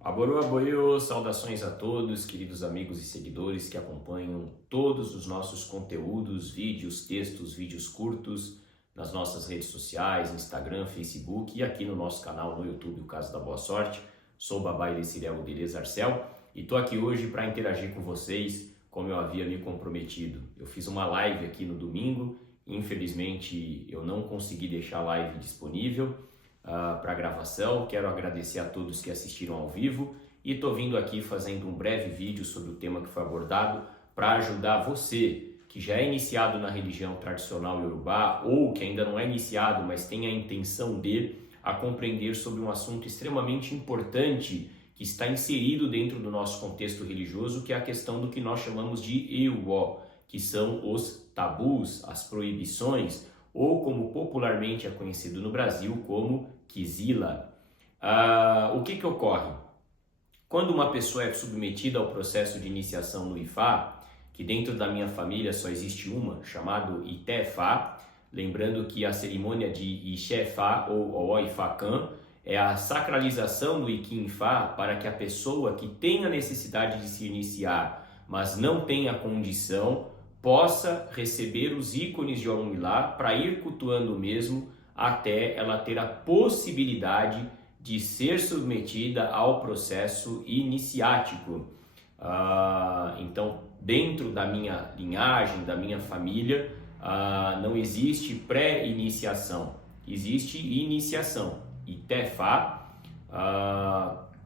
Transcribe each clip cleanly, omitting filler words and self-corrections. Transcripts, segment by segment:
Aboru, aboiô, saudações a todos, queridos amigos e seguidores que acompanham todos os nossos conteúdos, vídeos, textos, vídeos curtos nas nossas redes sociais, Instagram, Facebook e aqui no nosso canal no YouTube, o Caso da Boa Sorte. Sou o Babá Irecirel Delez Arcel e estou aqui hoje para interagir com vocês como eu havia me comprometido. Eu fiz uma live aqui no domingo, infelizmente eu não consegui deixar a live disponível para gravação. Quero agradecer a todos que assistiram ao vivo e estou vindo aqui fazendo um breve vídeo sobre o tema que foi abordado para ajudar você que já é iniciado na religião tradicional iorubá ou que ainda não é iniciado, mas tem a intenção de a compreender sobre um assunto extremamente importante que está inserido dentro do nosso contexto religioso, que é a questão do que nós chamamos de Ewó, que são os tabus, as proibições, ou como popularmente é conhecido no Brasil como Kizila. O que ocorre? Quando uma pessoa é submetida ao processo de iniciação no Ifá, que dentro da minha família só existe uma, chamado Itefá, lembrando que a cerimônia de Ixefá ou Oifakã é a sacralização do Iquim-Fá para que a pessoa que tem a necessidade de se iniciar, mas não tem a condição, possa receber os ícones de Orunmilá para ir cultuando o mesmo até ela ter a possibilidade de ser submetida ao processo iniciático. Então, dentro da minha linhagem, da minha família, não existe pré-iniciação, existe iniciação, Itefá,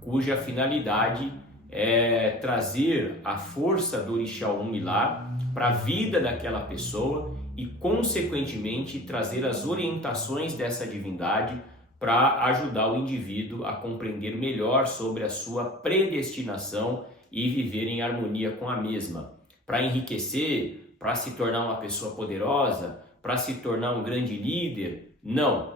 cuja finalidade é trazer a força do Orixá Orunmilá para a vida daquela pessoa e, consequentemente, trazer as orientações dessa divindade para ajudar o indivíduo a compreender melhor sobre a sua predestinação e viver em harmonia com a mesma, para enriquecer, para se tornar uma pessoa poderosa, para se tornar um grande líder. Não.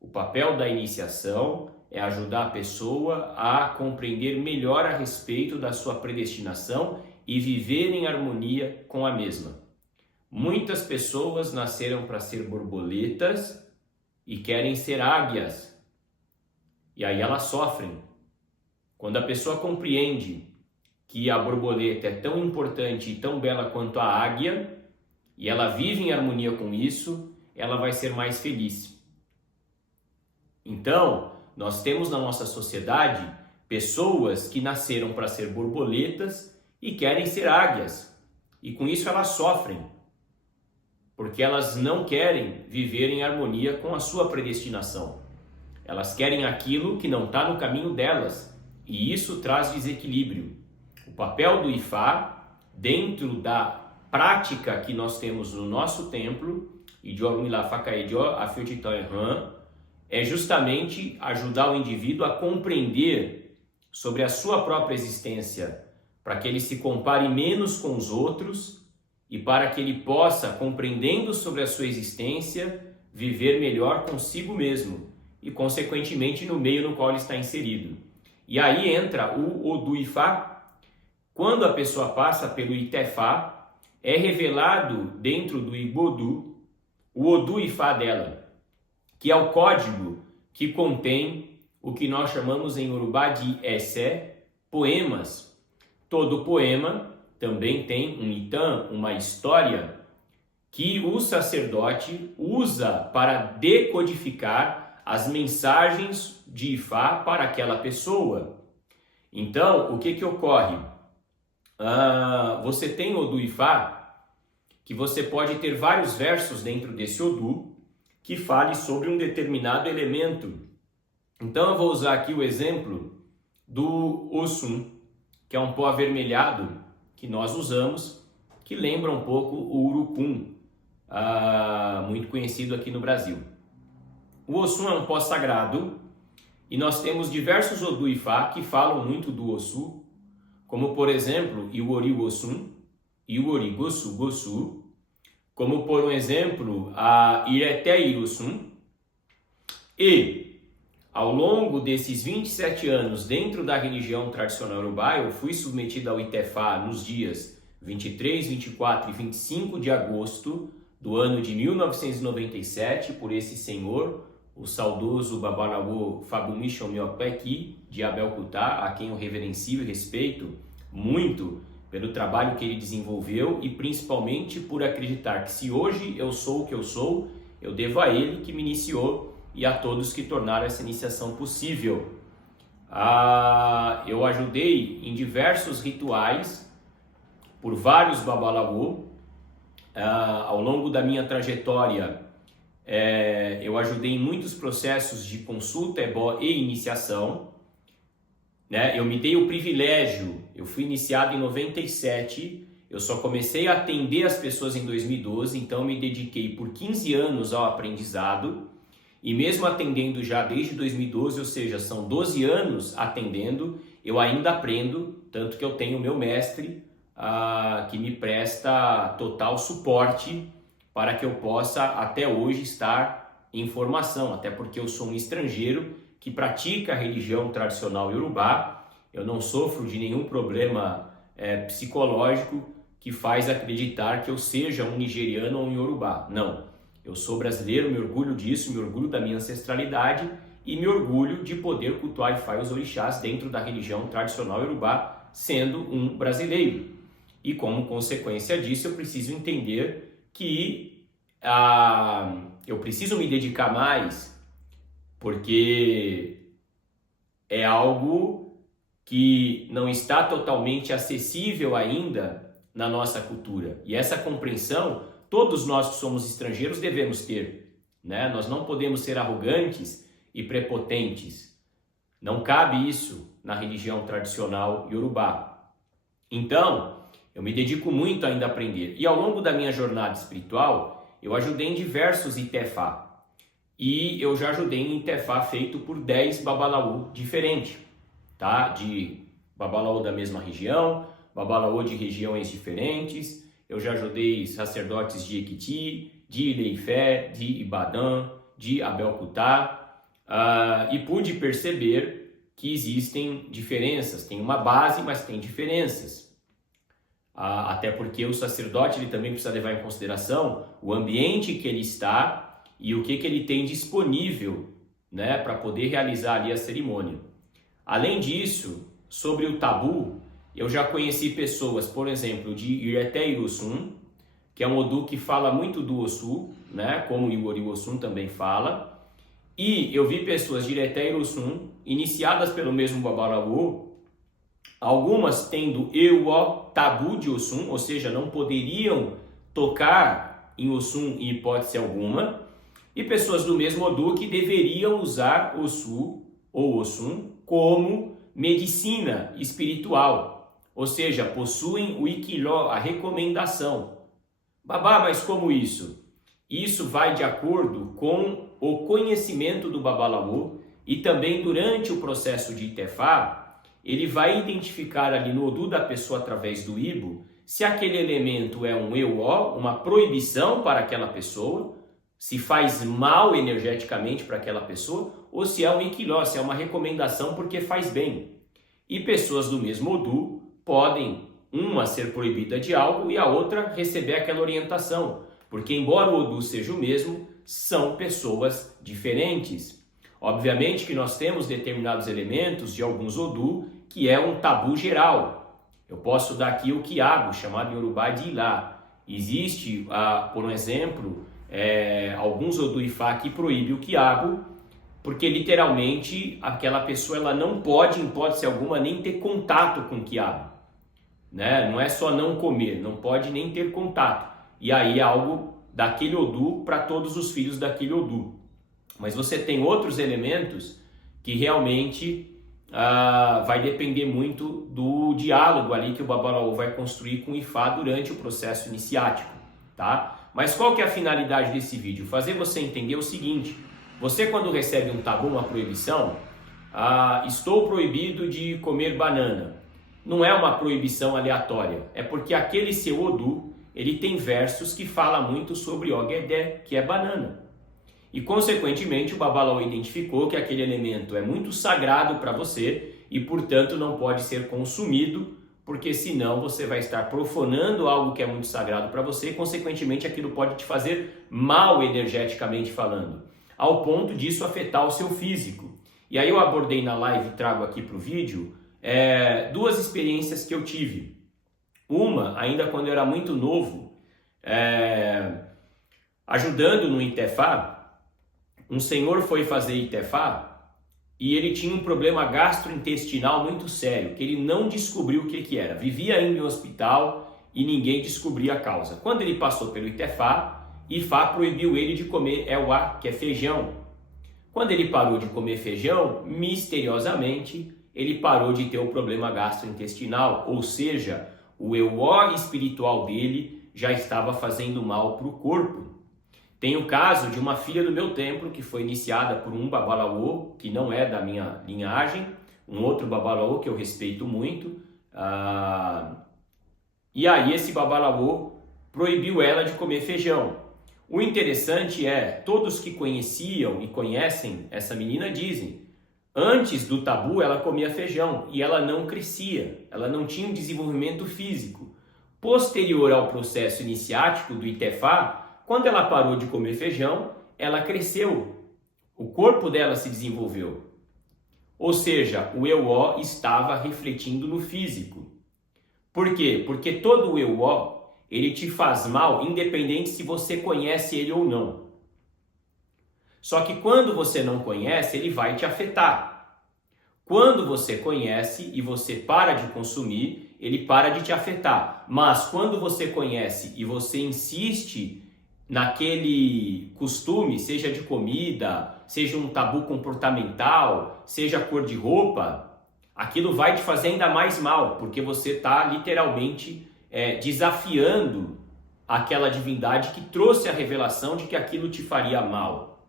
O papel da iniciação é ajudar a pessoa a compreender melhor a respeito da sua predestinação e viver em harmonia com a mesma. Muitas pessoas nasceram para ser borboletas e querem ser águias. E aí elas sofrem. Quando a pessoa compreende que a borboleta é tão importante e tão bela quanto a águia, e ela vive em harmonia com isso, ela vai ser mais feliz. Então, nós temos na nossa sociedade pessoas que nasceram para ser borboletas e querem ser águias. E com isso elas sofrem, porque elas não querem viver em harmonia com a sua predestinação. Elas querem aquilo que não está no caminho delas, e isso traz desequilíbrio. O papel do Ifá, dentro da prática que nós temos no nosso templo, é justamente ajudar o indivíduo a compreender sobre a sua própria existência, para que ele se compare menos com os outros e para que ele possa, compreendendo sobre a sua existência, viver melhor consigo mesmo e, consequentemente, no meio no qual ele está inserido. E aí entra o Odu Ifá. Quando a pessoa passa pelo Itefá, é revelado dentro do Igodu o Odu Ifá dela, que é o código que contém o que nós chamamos em Urubá de Essé, poemas. Todo poema também tem um Itam, uma história, que o sacerdote usa para decodificar as mensagens de Ifá para aquela pessoa. Então, o que ocorre? Você tem Odu Ifá, que você pode ter vários versos dentro desse Odu, que fale sobre um determinado elemento. Então eu vou usar aqui o exemplo do Ossum, que é um pó avermelhado que nós usamos, que lembra um pouco o Urucum, muito conhecido aqui no Brasil. O Ossum é um pó sagrado e nós temos diversos Odu Ifá que falam muito do Ossu, como por exemplo Iwori Ossum, Iwori Gossu Gossu, como por um exemplo a Ireté Irussum. E ao longo desses 27 anos dentro da religião tradicional iorubá, eu fui submetido ao Itefá nos dias 23, 24 e 25 de agosto do ano de 1997 por esse senhor, o saudoso Babalawo Fabumi Shomiopeki, de Abelcutá, a quem eu reverencio e respeito muito pelo trabalho que ele desenvolveu e principalmente por acreditar que se hoje eu sou o que eu sou, eu devo a ele que me iniciou e a todos que tornaram essa iniciação possível. Eu ajudei em diversos rituais por vários Babalawo. Ao longo da minha trajetória, eu ajudei em muitos processos de consulta, ebó e iniciação. Eu me dei o privilégio, eu fui iniciado em 97, eu só comecei a atender as pessoas em 2012, então me dediquei por 15 anos ao aprendizado, e mesmo atendendo já desde 2012, ou seja, são 12 anos atendendo, eu ainda aprendo, tanto que eu tenho o meu mestre, que me presta total suporte para que eu possa até hoje estar em formação, até porque eu sou um estrangeiro que pratica a religião tradicional iorubá. Eu não sofro de nenhum problema psicológico que faz acreditar que eu seja um nigeriano ou um iorubá. Não, eu sou brasileiro, me orgulho disso, me orgulho da minha ancestralidade e me orgulho de poder cultuar Ifá e os orixás dentro da religião tradicional iorubá, sendo um brasileiro. E como consequência disso, eu preciso entender que eu preciso me dedicar mais, porque é algo que não está totalmente acessível ainda na nossa cultura. E essa compreensão, todos nós que somos estrangeiros devemos ter, né? Nós não podemos ser arrogantes e prepotentes. Não cabe isso na religião tradicional iorubá. Então, eu me dedico muito ainda a aprender. E ao longo da minha jornada espiritual, eu ajudei em diversos Itefá. E eu já ajudei em Itefá feito por 10 Babalawo diferentes, tá? De Babalawo da mesma região, Babalawo de regiões diferentes. Eu já ajudei sacerdotes de Equiti, de Ileifé, de Ibadã, de Abelcutá, e pude perceber que existem diferenças. Tem uma base, mas tem diferenças. Até porque o sacerdote ele também precisa levar em consideração o ambiente que ele está e o que ele tem disponível, né, para poder realizar ali a cerimônia. Além disso, sobre o tabu, eu já conheci pessoas, por exemplo, de Ireté Irosun, que é um Odu que fala muito do Osu, né, como o Iwori Osun também fala, e eu vi pessoas de Ireté Irosun, iniciadas pelo mesmo Babalawo, algumas tendo o tabu de Osun, ou seja, não poderiam tocar em Osun em hipótese alguma, e pessoas do mesmo Odu que deveriam usar Osu ou Osun como medicina espiritual, ou seja, possuem o Ikiló, a recomendação. Babá, mas como isso? Isso vai de acordo com o conhecimento do Babalawo e também durante o processo de Itefá, ele vai identificar ali no Odu da pessoa através do Ibo se aquele elemento é um EO, uma proibição para aquela pessoa, se faz mal energeticamente para aquela pessoa, ou se é um Ikiló, se é uma recomendação porque faz bem. E pessoas do mesmo Odu podem, uma ser proibida de algo e a outra receber aquela orientação, porque embora o Odu seja o mesmo, são pessoas diferentes. Obviamente que nós temos determinados elementos de alguns Odu que é um tabu geral. Eu posso dar aqui o quiabo, chamado em Yorubá de Ilá. Existe, por exemplo, alguns Odu Ifá que proíbem o quiabo, porque literalmente aquela pessoa ela não pode, em hipótese alguma, nem ter contato com o quiabo, né? Não é só não comer, não pode nem ter contato. E aí é algo daquele Odu para todos os filhos daquele Odu. Mas você tem outros elementos que realmente vai depender muito do diálogo ali que o Babalawo vai construir com o Ifá durante o processo iniciático, tá? Mas qual que é a finalidade desse vídeo? Fazer você entender o seguinte: você quando recebe um tabu, uma proibição, estou proibido de comer banana, não é uma proibição aleatória, é porque aquele seu Odu, ele tem versos que fala muito sobre Ogedé, que é banana. E consequentemente o Babalawo identificou que aquele elemento é muito sagrado para você e portanto não pode ser consumido, porque senão você vai estar profanando algo que é muito sagrado para você e consequentemente aquilo pode te fazer mal energeticamente falando. ao ponto disso afetar o seu físico. E aí eu abordei na live e trago aqui para o vídeo duas experiências que eu tive. Uma, ainda quando eu era muito novo, ajudando no Itefá, um senhor foi fazer Itefá e ele tinha um problema gastrointestinal muito sério, que ele não descobriu o que era. Vivia indo em hospital e ninguém descobria a causa. Quando ele passou pelo Itefá, Ifá proibiu ele de comer Euá, que é feijão. Quando ele parou de comer feijão, misteriosamente, ele parou de ter um problema gastrointestinal, ou seja, o Euó espiritual dele já estava fazendo mal para o corpo. Tem o caso de uma filha do meu templo que foi iniciada por um babalaô, que não é da minha linhagem, um outro babalaô que eu respeito muito, e aí esse babalaô proibiu ela de comer feijão. O interessante todos que conheciam e conhecem essa menina dizem, antes do tabu ela comia feijão e ela não crescia, ela não tinha um desenvolvimento físico. Posterior ao processo iniciático do Itefá, quando ela parou de comer feijão, ela cresceu, o corpo dela se desenvolveu. Ou seja, o Euó estava refletindo no físico. Por quê? Porque todo o Euó, ele te faz mal, independente se você conhece ele ou não. Só que quando você não conhece, ele vai te afetar. Quando você conhece e você para de consumir, ele para de te afetar. Mas quando você conhece e você insiste naquele costume, seja de comida, seja um tabu comportamental, seja cor de roupa, aquilo vai te fazer ainda mais mal, porque você está literalmente desafiando aquela divindade que trouxe a revelação de que aquilo te faria mal.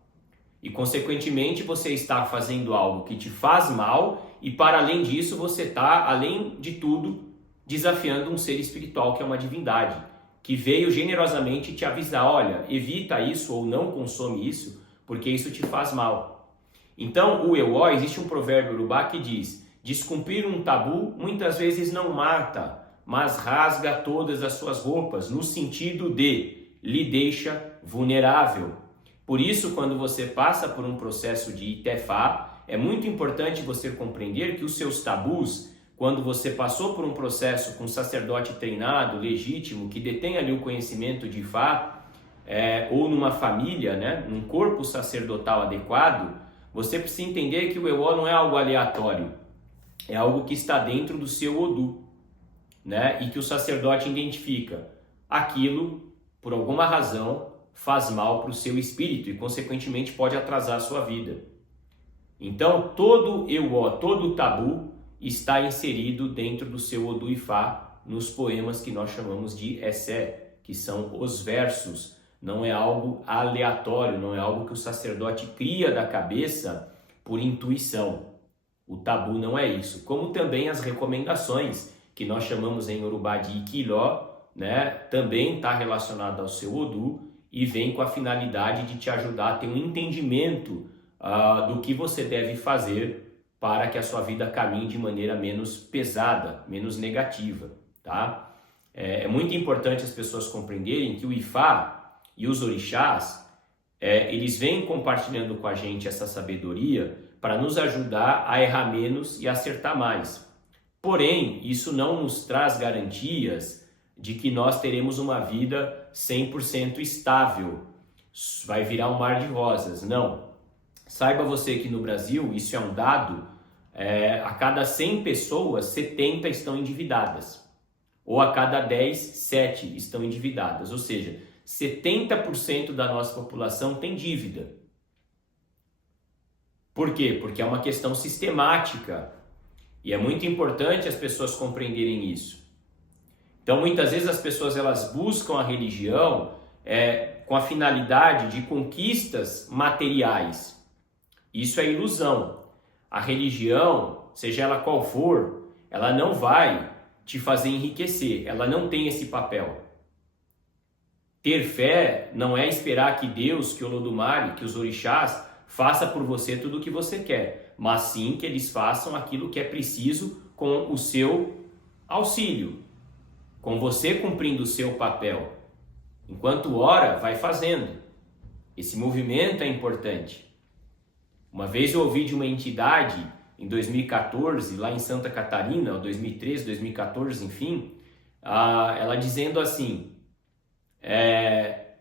E, consequentemente, você está fazendo algo que te faz mal e, para além disso, você está, além de tudo, desafiando um ser espiritual que é uma divindade, que veio generosamente te avisar, olha, evita isso ou não consome isso, porque isso te faz mal. Então, o Euó, existe um provérbio urubá que diz, descumprir um tabu muitas vezes não mata, mas rasga todas as suas roupas, no sentido de lhe deixa vulnerável. Por isso, quando você passa por um processo de Itefá, é muito importante você compreender que os seus tabus, quando você passou por um processo com um sacerdote treinado, legítimo, que detém ali o conhecimento de Ifá, ou numa família, né, num corpo sacerdotal adequado, você precisa entender que o Euó não é algo aleatório, é algo que está dentro do seu Odu, né, e que o sacerdote identifica aquilo, por alguma razão, faz mal para o seu espírito e, consequentemente, pode atrasar a sua vida. Então, todo Euó, todo tabu está inserido dentro do seu Odu Ifá, nos poemas que nós chamamos de Essé, que são os versos. Não é algo aleatório, não é algo que o sacerdote cria da cabeça por intuição. O tabu não é isso. Como também as recomendações, que nós chamamos em Urubá de Iquiló, né, também está relacionado ao seu Odu e vem com a finalidade de te ajudar a ter um entendimento do que você deve fazer para que a sua vida caminhe de maneira menos pesada, menos negativa, tá? É muito importante as pessoas compreenderem que o Ifá e os orixás, eles vêm compartilhando com a gente essa sabedoria para nos ajudar a errar menos e acertar mais. Porém, isso não nos traz garantias de que nós teremos uma vida 100% estável, vai virar um mar de rosas. Não. Saiba você que no Brasil, isso é um dado, a cada 100 pessoas, 70 estão endividadas. Ou a cada 10, 7 estão endividadas. Ou seja, 70% da nossa população tem dívida. Por quê? Porque é uma questão sistemática. E é muito importante as pessoas compreenderem isso. Então, muitas vezes as pessoas elas buscam a religião com a finalidade de conquistas materiais. Isso é ilusão. A religião, seja ela qual for, ela não vai te fazer enriquecer. Ela não tem esse papel. Ter fé não é esperar que Deus, que o Olodumare, que os orixás faça por você tudo o que você quer, mas sim que eles façam aquilo que é preciso com o seu auxílio, com você cumprindo o seu papel. Enquanto ora, vai fazendo. Esse movimento é importante. Uma vez eu ouvi de uma entidade, em 2014, lá em Santa Catarina, ou 2013, 2014, enfim, ela dizendo assim,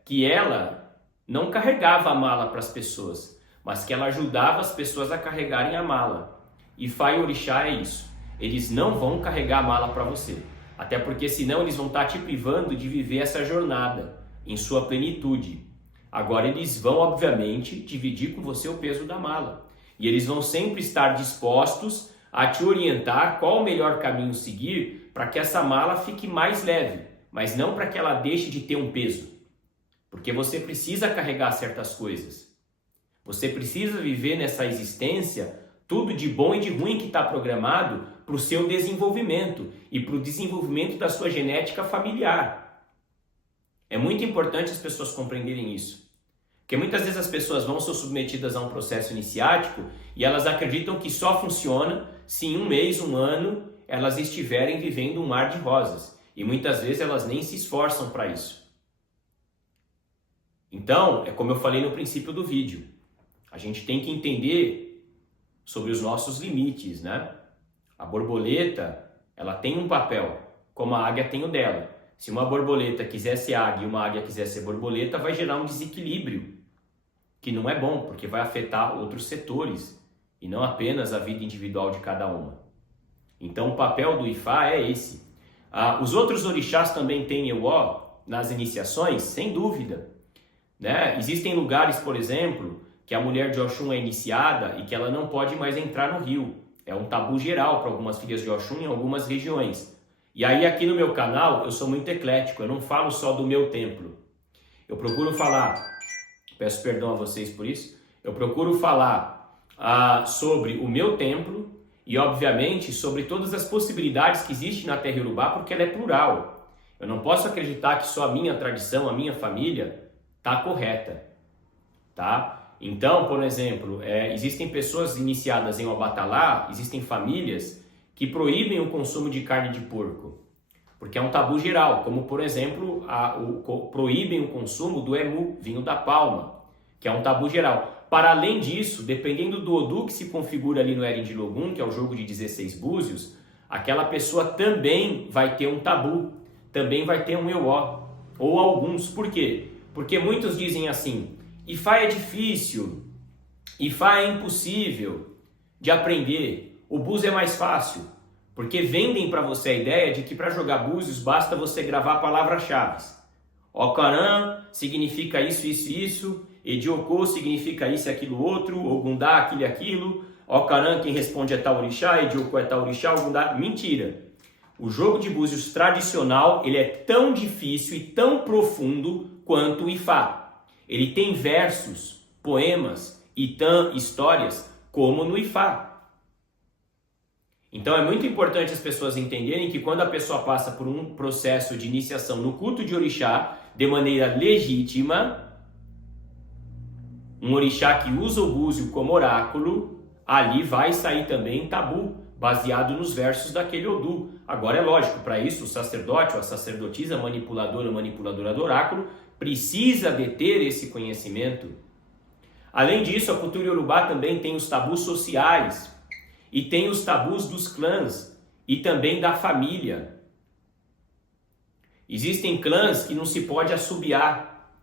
que ela não carregava a mala para as pessoas, mas que ela ajudava as pessoas a carregarem a mala. Ifá e Orixá é isso. Eles não vão carregar a mala para você. Até porque senão eles vão estar te privando de viver essa jornada em sua plenitude. Agora eles vão, obviamente, dividir com você o peso da mala. E eles vão sempre estar dispostos a te orientar qual o melhor caminho seguir para que essa mala fique mais leve, mas não para que ela deixe de ter um peso. Porque você precisa carregar certas coisas. Você precisa viver nessa existência tudo de bom e de ruim que está programado para o seu desenvolvimento e para o desenvolvimento da sua genética familiar. É muito importante as pessoas compreenderem isso. Porque muitas vezes as pessoas vão ser submetidas a um processo iniciático e elas acreditam que só funciona se em um mês, um ano, elas estiverem vivendo um mar de rosas. E muitas vezes elas nem se esforçam para isso. Então, é como eu falei no princípio do vídeo. A gente tem que entender sobre os nossos limites, né? A borboleta, ela tem um papel, como a águia tem o dela. Se uma borboleta quiser ser águia e uma águia quiser ser borboleta, vai gerar um desequilíbrio, que não é bom, porque vai afetar outros setores, e não apenas a vida individual de cada uma. Então o papel do Ifá é esse. Os outros orixás também têm Ewó nas iniciações, sem dúvida. Né? Existem lugares, por exemplo, que a mulher de Oxum é iniciada e que ela não pode mais entrar no rio. É um tabu geral para algumas filhas de Oxum em algumas regiões. E aí aqui no meu canal eu sou muito eclético, eu não falo só do meu templo. Eu procuro falar, peço perdão a vocês por isso, eu procuro falar sobre o meu templo e obviamente sobre todas as possibilidades que existem na terra Iorubá, porque ela é plural. Eu não posso acreditar que só a minha tradição, a minha família está correta, tá? Então, por exemplo, existem pessoas iniciadas em Obatalá, existem famílias que proíbem o consumo de carne de porco, porque é um tabu geral, como por exemplo, proíbem o consumo do emu, vinho da palma, que é um tabu geral. Para além disso, dependendo do Odu que se configura ali no Eren de Logum, que é o jogo de 16 búzios, aquela pessoa também vai ter um tabu, também vai ter um Ewó, ou alguns. Por quê? Porque muitos dizem assim, Ifá é difícil, Ifá é impossível de aprender, o búzio é mais fácil, porque vendem para você a ideia de que para jogar búzios basta você gravar palavras-chave. Ocaran significa isso, isso, isso, Ediocô significa isso, aquilo, outro, Ogundá, aquilo e aquilo, Ocaran quem responde é tal orixá, Ediocô é tal orixá, Ogundá, mentira. O jogo de búzios tradicional, ele é tão difícil e tão profundo quanto o Ifá. Ele tem versos, poemas e histórias como no Ifá. Então é muito importante as pessoas entenderem que quando a pessoa passa por um processo de iniciação no culto de orixá, de maneira legítima, um orixá que usa o búzio como oráculo, ali vai sair também tabu, baseado nos versos daquele Odu. Agora é lógico, para isso o sacerdote ou a sacerdotisa, manipuladora ou manipuladora do oráculo, precisa deter esse conhecimento. Além disso, a cultura iorubá também tem os tabus sociais e tem os tabus dos clãs e também da família. Existem clãs que não se pode assobiar,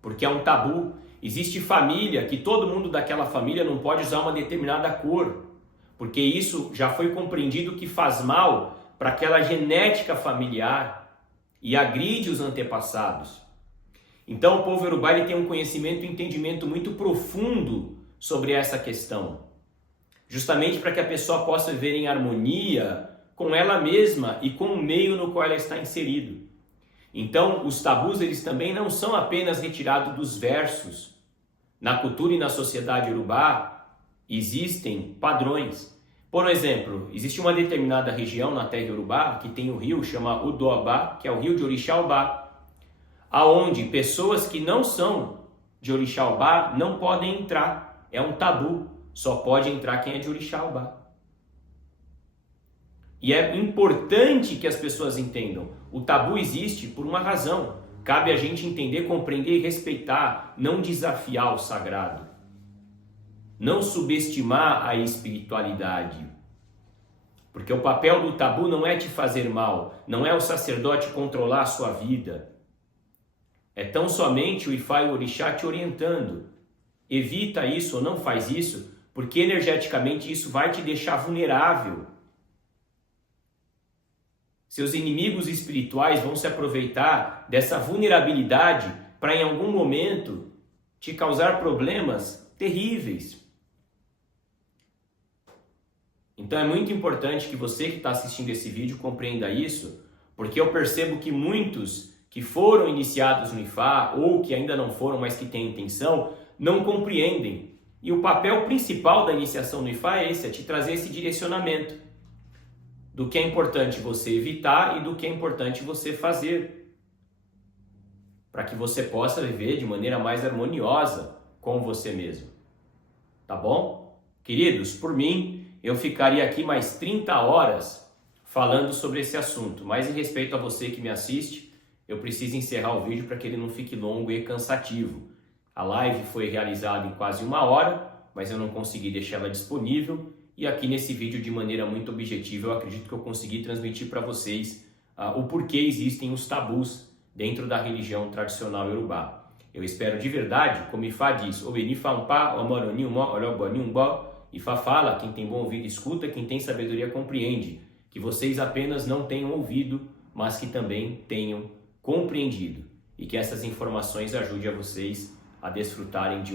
porque é um tabu. Existe família que todo mundo daquela família não pode usar uma determinada cor, porque isso já foi compreendido que faz mal para aquela genética familiar e agride os antepassados. Então o povo iorubá ele tem um conhecimento e entendimento muito profundo sobre essa questão, justamente para que a pessoa possa viver em harmonia com ela mesma e com o meio no qual ela está inserido. Então os tabus eles também não são apenas retirados dos versos. Na cultura e na sociedade iorubá existem padrões. Por exemplo, existe uma determinada região na terra iorubá que tem um rio chama Udoabá, que é o rio de Orixá-Obá, aonde pessoas que não são de Orixá-Obá não podem entrar. É um tabu, só pode entrar quem é de Orixá-Obá. E é importante que as pessoas entendam, o tabu existe por uma razão, Cabe a gente entender, compreender e respeitar, não desafiar o sagrado. Não subestimar a espiritualidade. Porque o papel do tabu não é te fazer mal, não é o sacerdote controlar a sua vida. É tão somente o Ifá e o Orixá te orientando. Evita isso ou não faz isso, porque energeticamente isso vai te deixar vulnerável. Seus inimigos espirituais vão se aproveitar dessa vulnerabilidade para em algum momento te causar problemas terríveis. Então é muito importante que você que está assistindo esse vídeo compreenda isso, porque eu percebo que muitos que foram iniciados no Ifá ou que ainda não foram, mas que têm intenção, não compreendem. E o papel principal da iniciação no Ifá é esse, é te trazer esse direcionamento do que é importante você evitar e do que é importante você fazer, para que você possa viver de maneira mais harmoniosa com você mesmo. Tá bom? Queridos, por mim, eu ficaria aqui mais 30 horas falando sobre esse assunto, mas em respeito a você que me assiste, eu preciso encerrar o vídeo para que ele não fique longo e cansativo. A live foi realizada em quase 1 hora, mas eu não consegui deixar ela disponível. E aqui nesse vídeo, de maneira muito objetiva, eu acredito que eu consegui transmitir para vocês o porquê existem os tabus dentro da religião tradicional iorubá. Eu espero de verdade, como Ifá diz, Ifá fala, quem tem bom ouvido escuta, quem tem sabedoria compreende, que vocês apenas não tenham ouvido, mas que também tenham compreendido, e que essas informações ajudem a vocês a desfrutarem de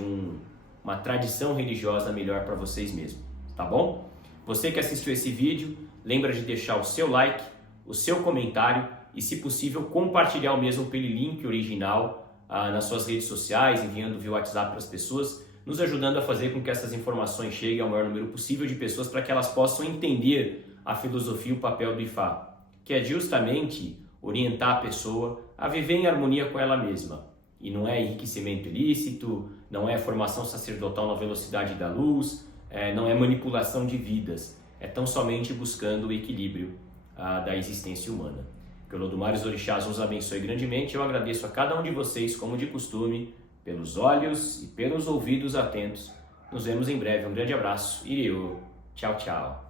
uma tradição religiosa melhor para vocês mesmos, tá bom? Você que assistiu esse vídeo, lembra de deixar o seu like, o seu comentário e, se possível, compartilhar o mesmo pelo link original nas suas redes sociais, enviando via WhatsApp para as pessoas, nos ajudando a fazer com que essas informações cheguem ao maior número possível de pessoas para que elas possam entender a filosofia e o papel do Ifá, que é justamente orientar a pessoa a viver em harmonia com ela mesma. E não é enriquecimento ilícito, não é formação sacerdotal na velocidade da luz, não é manipulação de vidas, é tão somente buscando o equilíbrio da existência humana. Que o Lodumare e os orixás nos abençoe grandemente. Eu agradeço a cada um de vocês, como de costume, pelos olhos e pelos ouvidos atentos. Nos vemos em breve. Um grande abraço. Iriô. Tchau, tchau.